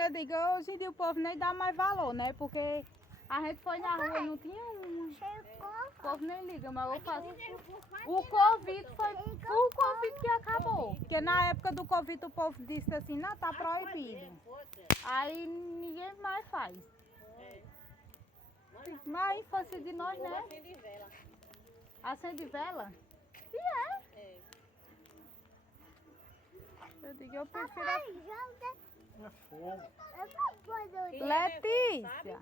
ainda digo, hoje em dia o povo nem dá mais valor, né? Porque a gente foi na rua e não tinha um. O povo nem liga, mas eu faço. O Covid foi o Covid que acabou. Porque na época do Covid o povo disse assim, não, tá proibido. Aí ninguém mais faz. Mas a infância de nós, né? Acende vela? E é. Eu digo, eu prefiro. É fogo. Letícia.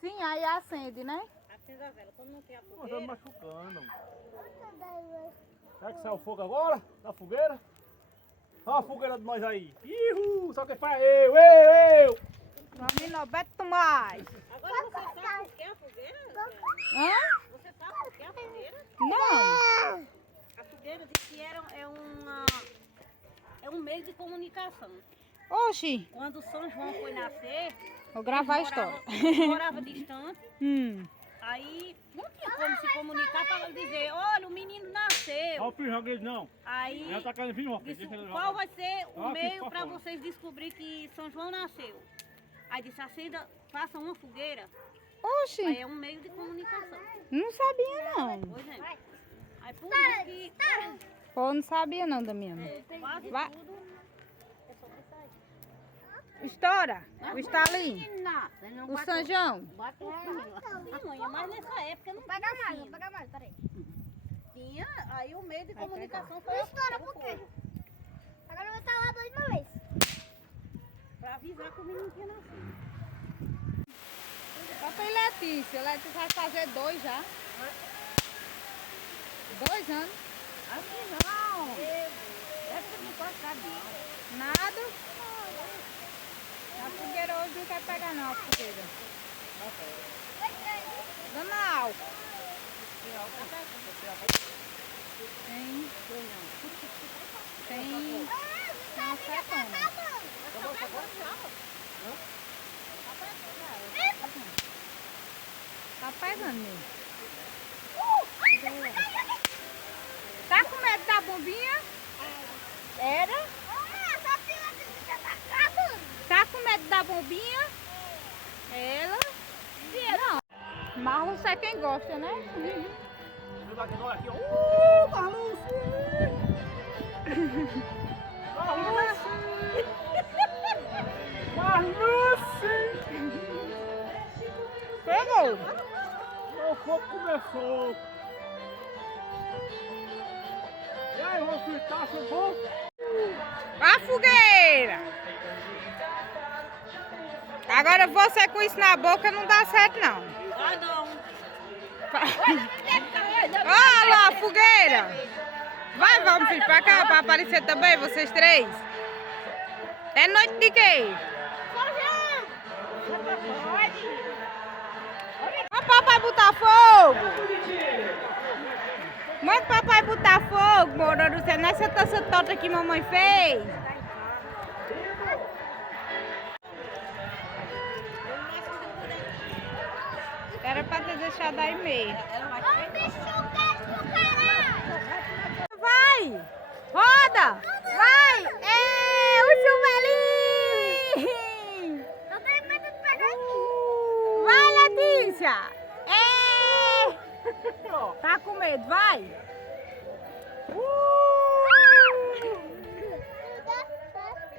Sim, aí acende, né? Acende a vela. Quando não tem a Nós fogueira, estamos machucando. Será que sai o fogo agora? Da fogueira? Olha a fogueira de nós aí. Ihu! Só quem faz é eu! Menino, Beto mais. agora você sabe por que a fogueira? Hã? Você sabe por que a fogueira? Não. A fogueira diz que é um meio de comunicação. Oxi, Quando São João foi nascer, vou gravar a história. morava distante, aí não tinha como se comunicar para dizer, olha, o menino Olha nasceu. o pirão deles não. Aí Ela tá querendo vir, ó. disse, qual vai ser o Ó, meio aqui, para papai. vocês descobrir que São João nasceu? Aí disse, acenda, faça uma fogueira. Aí Oxi, é um meio de comunicação. não sabia não. Pois é. Aí por isso que Pô, não sabia não, Damiana. quase Vai. tudo é só você sair. Estoura, o estalinho, Menina, você não o bate- Sanjão. bate Não, mãe, mas nessa época não Paga tinha mais, sino. paga mais, peraí. Tinha, aí o meio de comunicação foi Estoura era o por quê? fogo, Agora eu vou instalar dois de uma vez. pra avisar que o menino tinha nascido. Papai Letícia, Letícia vai fazer 2 já. 2 anos. Assim não. Essa não pode ficar não. Nada. A fogueira hoje não quer pegar não, a fogueira. Dona Alco. Tem. Tem. Tem uma setona. Tá pegando mesmo. Tá com medo da bombinha? Era? Tá com medo da bombinha? Ela? Não. Marluce é quem gosta, né? Ajuda aqui, nós aqui, ó. Marluce! Marluce! Marluce! Pegou. O fogo começou. E aí, vamos fritar, seu bom? A fogueira! Agora você com isso na boca não dá certo não. Ah, não. Olha lá a fogueira! Vai, vamos filho, pra cá, pra aparecer também, vocês 3. É noite de quê? Ó, papai botar fogo! Manda papai botar fogo, moro do céu, nessa taça torta que mamãe fez. Era pra ter deixado aí meio. Vai! Roda! Vai! É o chuvelinho! Eu tenho medo de pegar Vai, Letícia! É! Tá com medo, vai!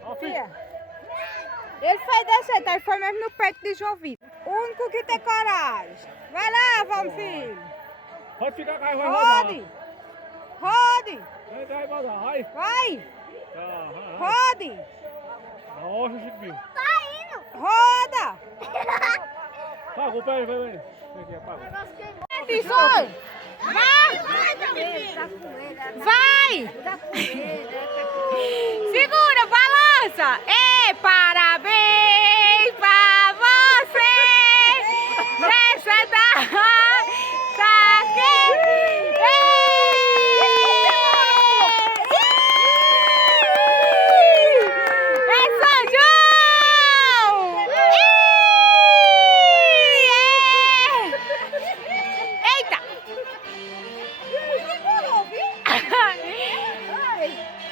Ó, filho. Tia, ele foi descer, tá? Ele foi mesmo no peito de João Vitor. O único que tem coragem. Vai lá, vamos, filho! Pode ficar com a raiva, vai rodar. Rode! Rode! Vai rodar, vai. Vai! Vai. Rode! Nossa, Chiquinho. Roda! Pagou, peraí. Vem aqui, apaga. Atenção! Vai! Vai! Segura, balança! E parabéns pra você! Nessa data é São João! Eita!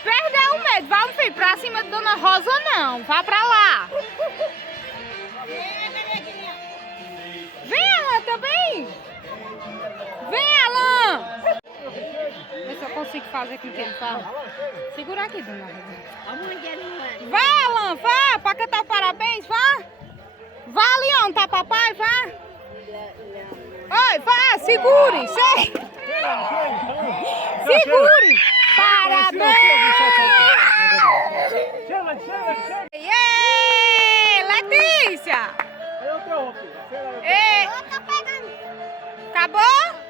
Perdeu o medo. Vamos, filho, pra cima de Dona Rosa, não. Vá pra lá. consigo fazer com que ele fala. Segura aqui, dona Rosa. Aonde é, não é? Vá, Alan, vá, pra cantar o parabéns, vá. Vá ali onde tá papai, vá. Oi, vá, segure, segure. Parabéns. Chega. Ei, Letícia. Aí eu tenho, filho. Ei, Tá pegando. acabou?